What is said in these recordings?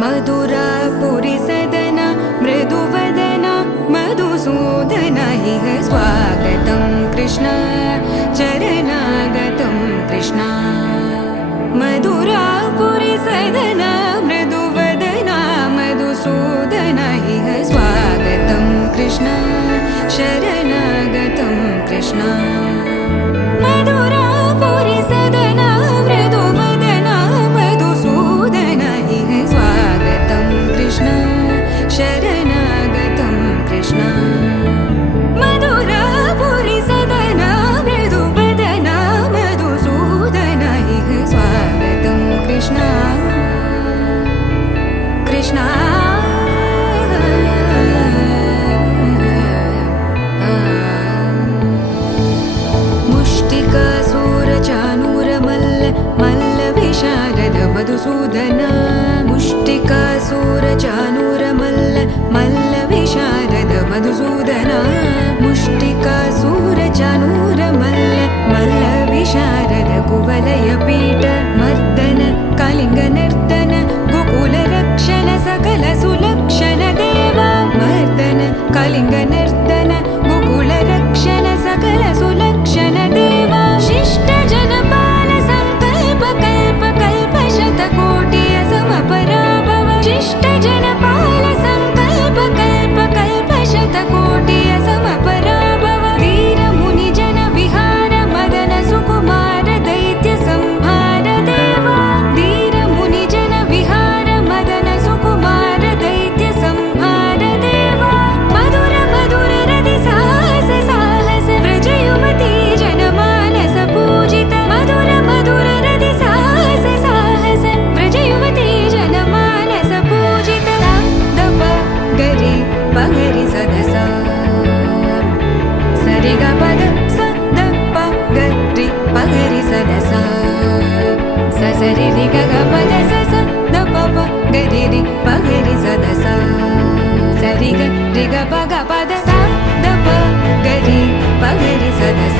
मधुरापुरी सदन मृदुवदन मधुसूदन इह स्वागतं कृष्ण चरणागतं कृष्ण मधुरापुरी सदन मृदुवदन मधुसूदन इह स्वागतं कृष्ण शरणागतं कृष्ण मधुरापुरी सदन मृदुवदन मधुसूदन इह स्वागतं कृष्ण शरणागतं कृष्ण मधुरापुरी सदन मृदुवदन मधुसूदन इह स्वागतं कृष्ण कृष्ण मधुसूदन मुष्टिकासूरचाणूर मल्ल विशारद मधुसूदन मुष्टिकासूरचाणूर मल्ल विशारद कुवलय पीठ मर्दन कलिंग नर्तन गोकुल रक्षण सकल सुलक्षण देवा मर्दन कलिंग नर्तन गोकुल रक्षण सकल सुलक्षण देवा शिष्ट जनपाल संकल्प कल्प कल्प शतकोटि असमपराभव शिष्ट जनपाल संकल्प कल्प कल्प शतकोटि असमपराभव वीर मुनि जन विहार मदन सुकुमार दैत्य संहार देवा वीर मुनि जन विहार मदन सुकुमार दैत्य संहार देवा मधुर मधुर रति साहस साहस व्रज युवती जनमानस पूजित मधुर मधुर रति साहस साहस व्रज युवती जनमानस पूजित दप गरि पगरि सदस सरि ग पद स द प गरि पगरि सदस स सरि रि ग ग पद स स द प प गरि रि पगरि सदस सरि ग रि ग प ग पद स द प गरि पगरि सदस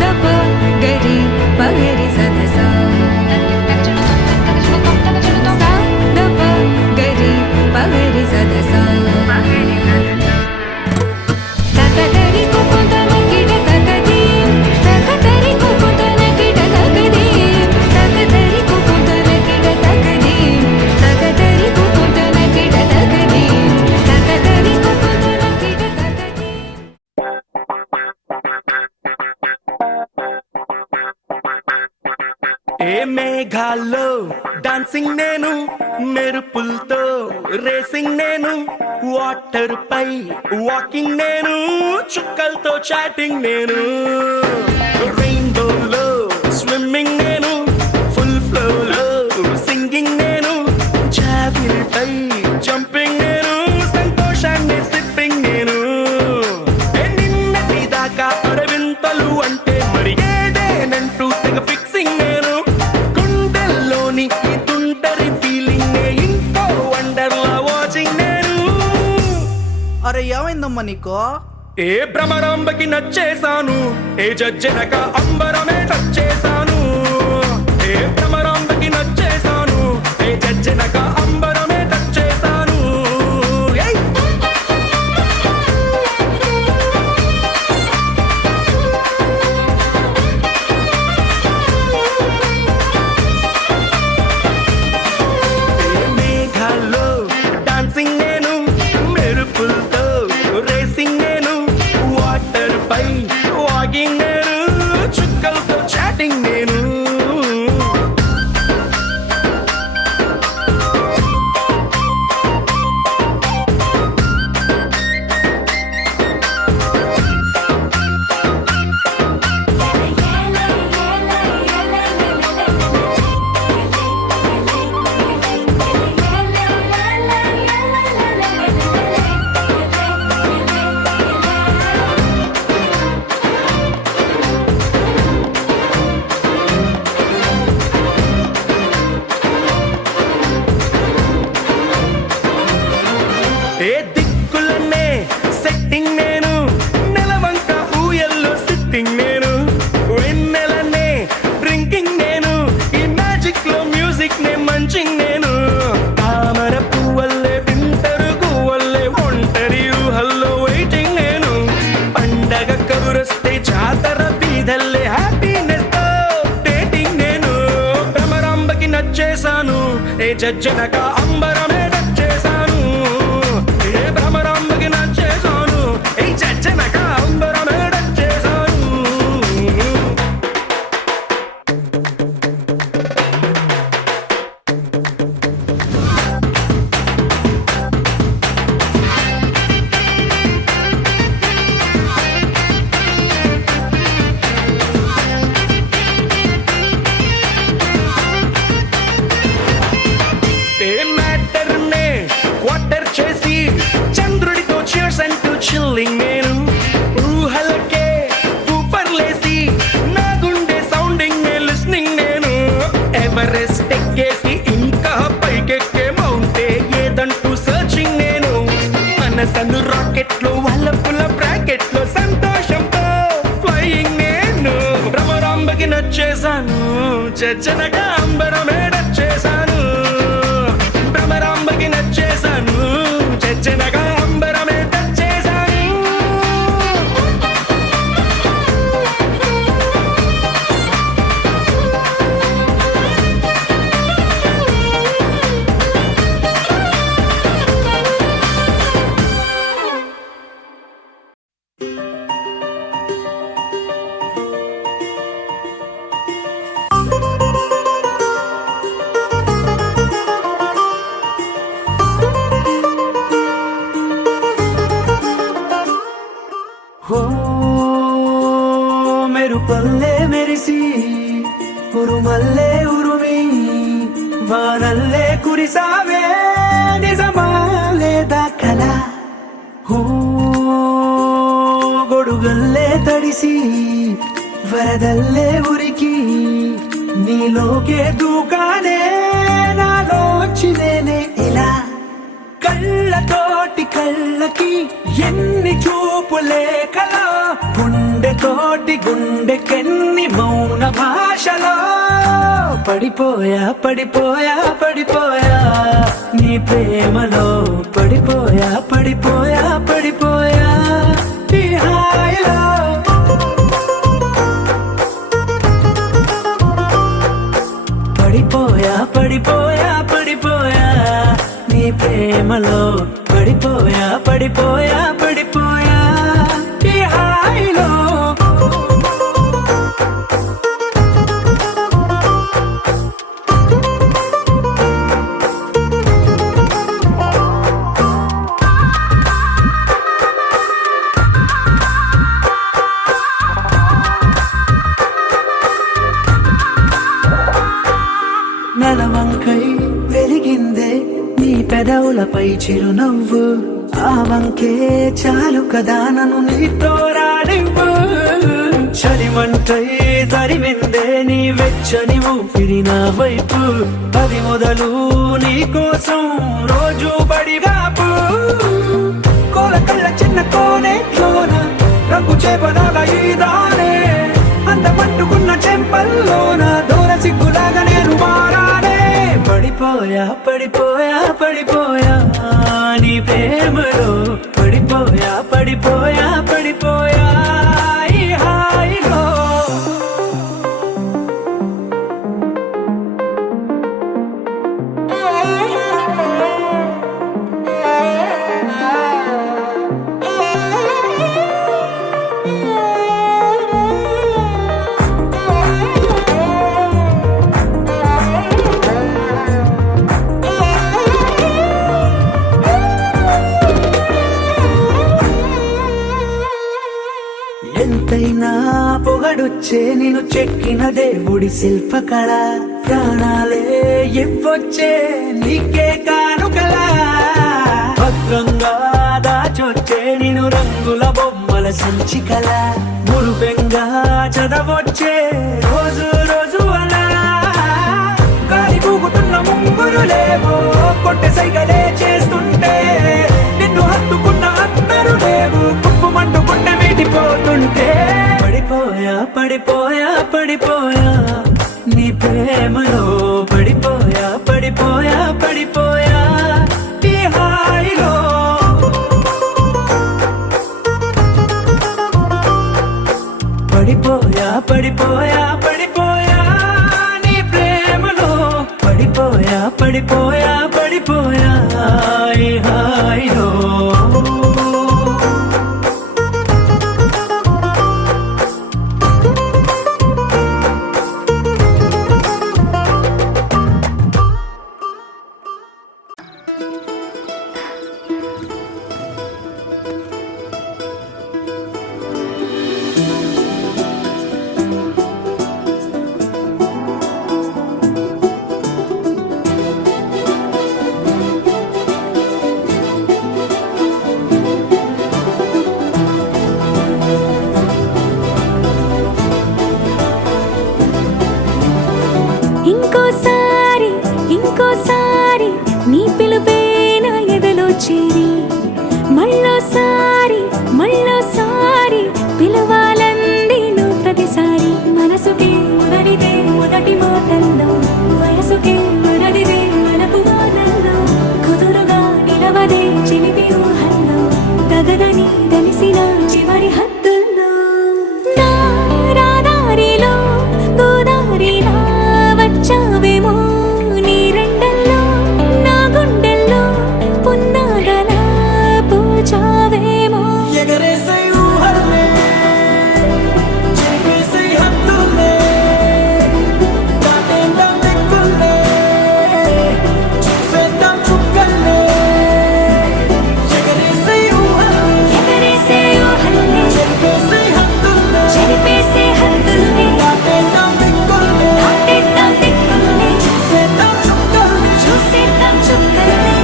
द प गरि पगरि सदस द प गरि पगरि सदस तकतरि कुकुतन किट तकदीं तकतरि कुकुतन किट तकदीं तकतरि कुकुतन किट तकदीं तकतरि कुकुतन किट तकदीं तकतरि कुकुतन किट तकदीं ఏ మేఘాల్లో డాన్సింగ్ నేను మెరుపులతో రేసింగ్ నేను వాటర్ పై వాకింగ్ నేను చుక్కలతో చాటింగ్ నేను రెయిన్బోలో స్విమ్మింగ్ నేను ఫుల్ ఫ్లోలో సింగింగ్ నేను జాబిల్ పై జంపింగ్ నేను సంతోషాన్ని సిప్పింగ్ నేను నిన్నటి దాకా అడవింతలు అంటే మరి ఏదేనంటూ తెగ ఫిక్సింగ్ నేను గుండెల్లోని ఈ తుంటరి ఫీలింగ్ ఇంకో వండర్లా వాచింగ్ నేను అరే ఏమైందమ్మా నీకో ఏ భ్రమరాంబకి నచ్చేశాను ఏ జజ్జనక అంబరమే టచ్చేశాను ఏ భ్రమరాంబకి నచ్చేశాను ఏ జజ్జనక అంబరమే టచ్చేశాను మేఘాల్లో డాన్సింగ్ నేను మెరుపులతో రేసింగ్ నేను వాటర్ పై వాకింగ్ నేను చుక్కలతో చాటింగ్ నేను జజ్జనగా అంబరమే చేశాను ఏ భ్రమరాంబకి నచ్చేశాను ఏ జజ్జనగా అంబరమే చేశాను క్వార్టర్ చేసి చంద్రుడితో చీర్స్ అంటూ చిల్లింగ్ నేను ఊహలకే ఊపర్లేసి నా గుండె సౌండింగ్ లిస్నింగ్ నేను ఎవరెస్ట్ ఎక్కేసి ఇంకా పైకెక్కే మౌంటే ఏదంటూ సర్చింగ్ నేను మనసను రాకెట్ లో వల్లపుల బ్రాకెట్ లో సంతోషంతో ఫ్లయింగ్ నేను భ్రమరాంబకి నచ్చేశాను జజ్జనగా అంబరమే నచ్చేశాను భ్రమరాంబకి నచ్చేశాను జజ్జనగా అంబరమే నచ్చేశాను మెరుపల్లే మెరిసి ఉరుమల్లే ఉరుమి వానల్లే కురిసావే నిజమా లేదా కల గొడుగల్లే తడిసి వరదల్లే ఉరికి నీలోకే దూకానే నాలోచినేనే ఇలా కళ్ళతోటి కళ్ళకి ఎన్ని చూపులే కలా గుండెతోటి గుండెకెన్ని మౌన భాషలో పడిపోయా పడిపోయా పడిపోయా నీ ప్రేమలో పడిపోయా పడిపోయా పడిపోయా ఈ హాయిలో పడిపోయా పడిపోయా పడిపోయా నీ ప్రేమలో పడిపోయా పడిపోయా పడిపోయా ఈ హాయిలో నలవంకై వెలిగిందే నీ పెదవులపై చిరునవ్వు ఆ వంకే చాలు కదా నన్ను నీతో రానివ్వు చలిమంటై తరిమిందే నీ వెచ్చని ఊపిరి నా వైపు అది మొదలు నీ కోసం రోజు బడిగాపు కోల కళ్ళ చిన్న కోనే కోన రంగు చేపలాగా ఈదానే అంత పట్టుకున్న చెంపల్లోన దూర సిగ్గులాగా నేను మారానే పడిపోయా పడిపోయా పడిపోయా నీ ప్రేమలో పడిపోయా పడిపోయా పడిపోయా ఈ హాయిలో ఎంతైనా పొగడొచ్చే నేను చెక్కిన దేవుడి శిల్పకళ ప్రాణాలే ఇవ్వొచ్చే నీకే కానుకలా భద్రంగా దాచొచ్చే నేను రంగుల బొమ్మల సంచికల మురుపెంగా చదవొచ్చే రోజు రోజు అలా గాలి కూగుతున్న ముంగురులేవో కొట్టె సైగలే చేస్తుంటే నిన్ను హత్తుకున్న అందరు లేవు కుప్పుమంటూ గుండె మీటిపోతుంటే పడిపోయా పడిపోయా పడిపోయా నీ ప్రేమలో పడిపోయా పడిపోయా పడిపోయా ఈ హాయిలో పడిపోయా పడిపోయా పడిపోయా నీ ప్రేమలో పడిపోయా పడిపోయా పడిపోయా ఈ హాయిలో ఇంకోసారి ఇంకోసారి నీ పిలుపే నా ఎదలో చేరి మళ్ళోసారి మళ్ళోసారి పిలవాలంది నువ్వు ప్రతిసారి మనసుకే మొదటిదే మొదటి మాటల్లో వయసుకే మొదటిదే మనపు వాదల్లో కుదురుగా నిలవదే చిలిపి ఊహల్లో తగదని తెలిసిన చివరి హద్దుల్లో నా రాదారిలో గోదారిలా వచ్చావేమో నీ రెండల్లో నా గుండెల్లో పున్నాగలా పూచావేమో ఎగరేసే ఊహల్లే చేసే హద్దుల్లే దాటేద్దాం దిక్కుల్లే చూసేద్దాం చుక్కల్లే ఎగరేసే ఊహల్లే చేసే హద్దుల్లే చెరిపేసే హద్దుల్ని దాటేద్దాం దిక్కుల్లే చూసేద్దాం చుక్కల్లే చూసేద్దాం చుక్కల్ని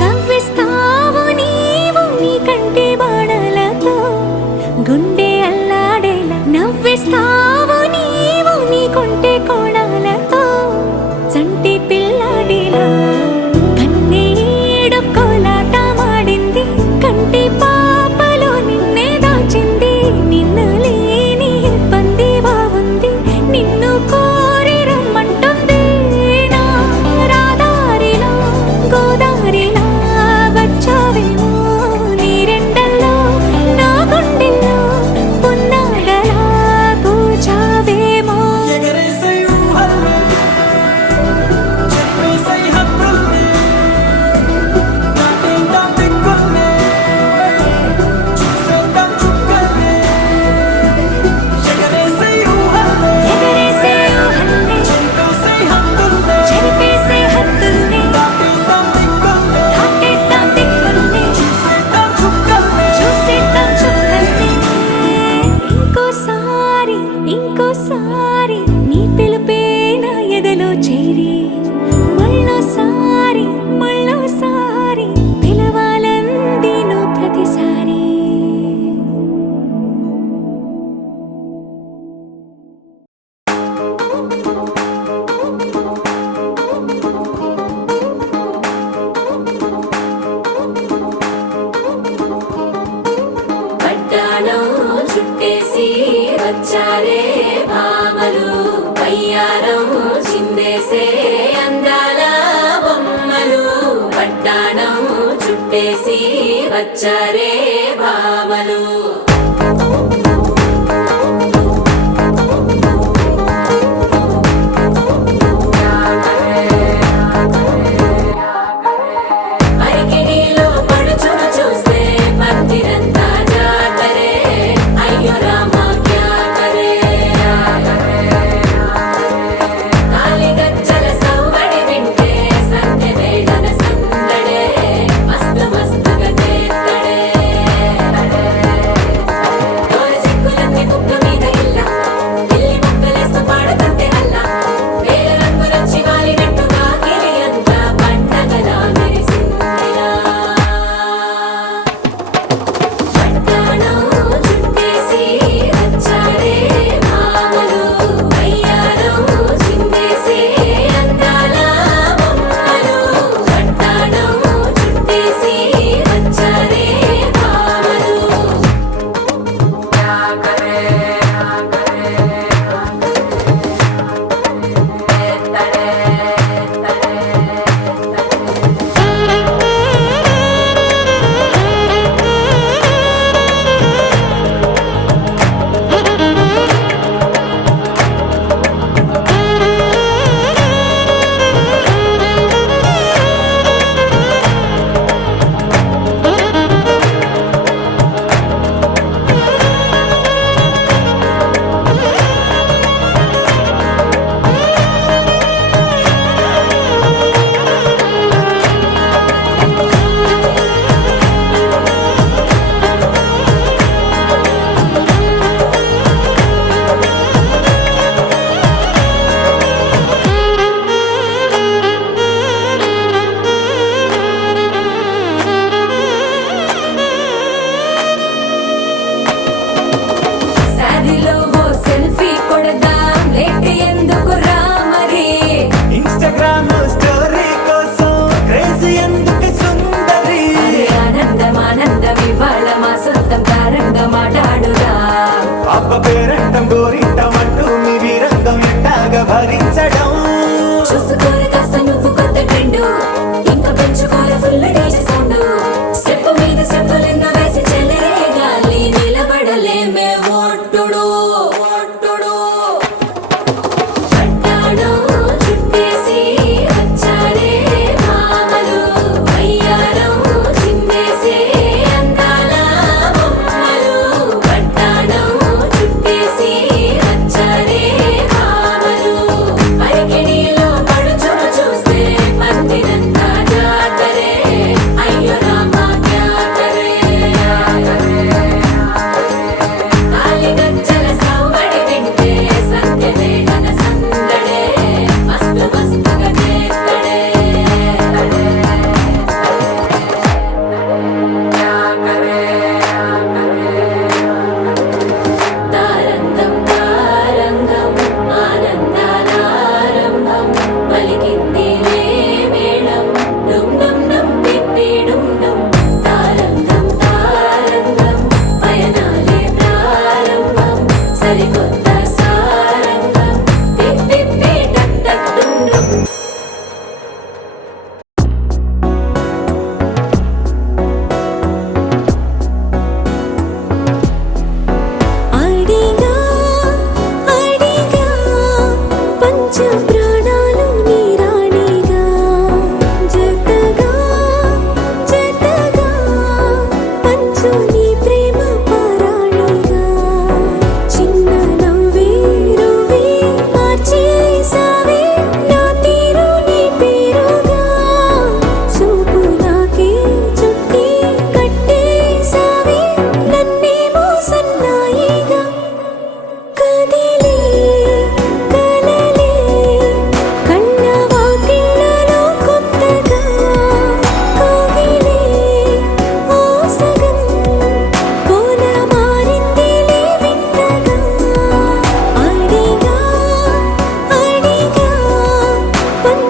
కవ్విస్తావు నీవు నీ కంటి బాణలతో గుండె అల్లాడేలా నవ్విస్తావు నీవు నీ కొంటె కోణాలతో చంటి పిల్లాడిలా కన్నీడు కోలాటమాడింది కంటి పాపలో నిన్నే దాచింది నిన్ను లేని ఇబ్బంది బాగుంది నిన్ను కోరి రమ్మంటుంది నా రాదారిలో గోదారిలా వచ్చావేమో నీ రెండల్లో నా గుండెల్లో పున్నాగలా పూచావేమో ఎగరేసే ఊహల్లే చేసే హద్దుల్లే దాటేద్దాం దిక్కుల్లే చూసేద్దాం చుక్కల్లే ఎగరేసే ఊహల్లే ఎగరేసే ఊహల్ని చేసే హద్దుల్లే చెరిపేసే హద్దుల్ని దాటేద్దాం దిక్కుల్లే చూసేద్దాం చుక్కల్ని ఇంకోసారి ఇంకోసారి నీ పిలుపే నా ఎదలో చేరి మళ్ళోసారి మళ్ళోసారి పిలవాలంది నువ్వు ప్రతిసారి పట్టాణం చుట్టేసి వచ్చారే భామలు పయ్యారం చిందేసే అందాల బొమ్మలు పట్టాణం చుట్టేసి వచ్చారే భామలు అరికిణీలో పడుచును చూస్తే మందిరంతా జాతరే అయ్యో రామా క్యా కరే కాలిగజ్జల సవ్వడి వింటే సంధ్య వేళన సందడే మస్తు మస్తుగా చేస్తడే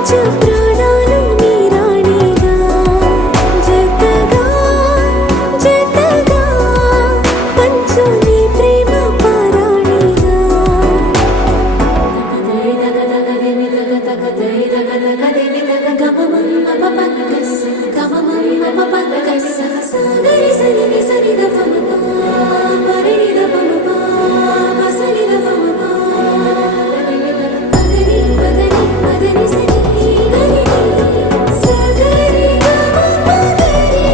పంచ ప్రాణాలు నీ రాణిగా జతగా జతగా పంచు నీ ప్రేమ పారాణిగా సగరి సరి సరి ద పమ పరి ద పమ సరి ద పమ పదని పదని పదని సరి గరి సగరి గమ పగరి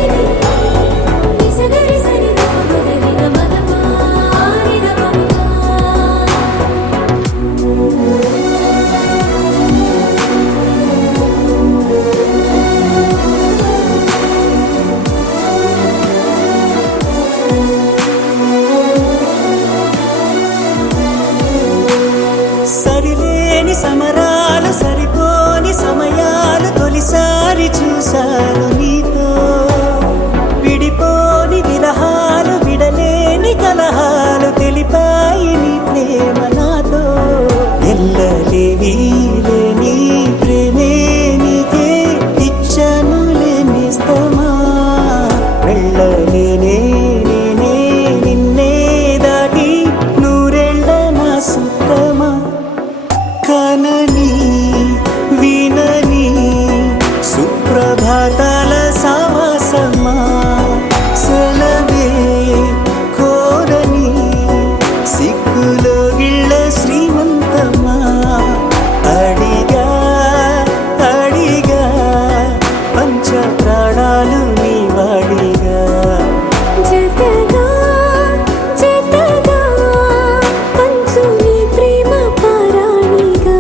ని సగరి సరి ద పగరి ద మద పారి ద పమ సరిలేని సమరాలు సరిపోని సమయాలు తొలిసారి చూశాను నీతో విడిపోని విరహాలు విడలేని కలహాలు తెలిపాయి నీ ప్రేమ నాతో ఎల్లలేని లేని ప్రేమే నీకే ఇచ్చను లేనిస్తమా వెళ్ళలేనే నేనే నిన్నే దాటి నూరెళ్ళ నా సుత్తమా కనని వినని సుప్రభాతాల సావాసమా సెలవే కోరని సిక్కులో గిళ్ళ శ్రీమంతమా అడిగా అడిగా పంచ ప్రాణాలు నీ వాడిగా జతగా జతగా పంచు నీ ప్రేమ పారాణిగా